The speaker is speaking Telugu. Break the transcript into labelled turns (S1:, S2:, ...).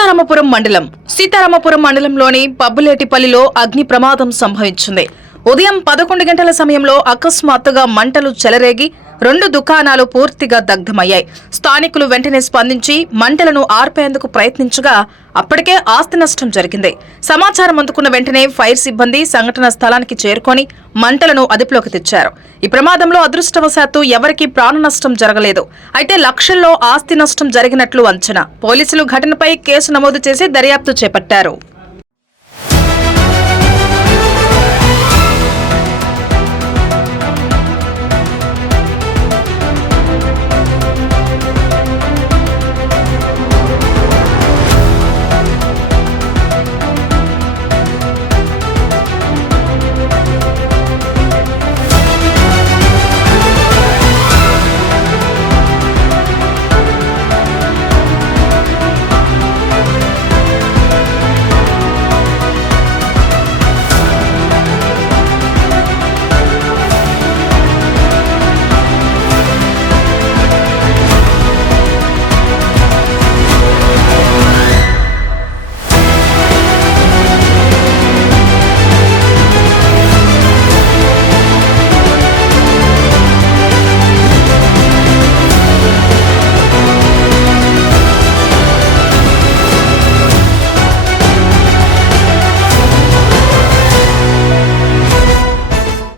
S1: సీతారామపురం మండలం. సీతారామపురం మండలంలోని పబ్బులేటిపల్లిలో అగ్ని ప్రమాదం సంభవించింది. ఉదయం పదకొండు గంటల సమయంలో అకస్మాత్తుగా మంటలు చెలరేగి రెండు దుకాణాలు పూర్తిగా దగ్ధమయ్యాయి. స్థానికులు వెంటనే స్పందించి మంటలను ఆర్పేందుకు ప్రయత్నించగా అప్పటికే ఆస్తి నష్టం జరిగింది. సమాచారం అందుకున్న వెంటనే ఫైర్ సిబ్బంది సంఘటన స్థలానికి చేరుకొని మంటలను అదుపులోకి తెచ్చారు. ఈ ప్రమాదంలో అదృష్టవశాత్తు ఎవరికీ ప్రాణ నష్టం జరగలేదు. అయితే లక్షల్లో ఆస్తి నష్టం జరిగినట్లు అంచనా. పోలీసులు ఘటనపై కేసు నమోదు చేసి దర్యాప్తు చేపట్టారు.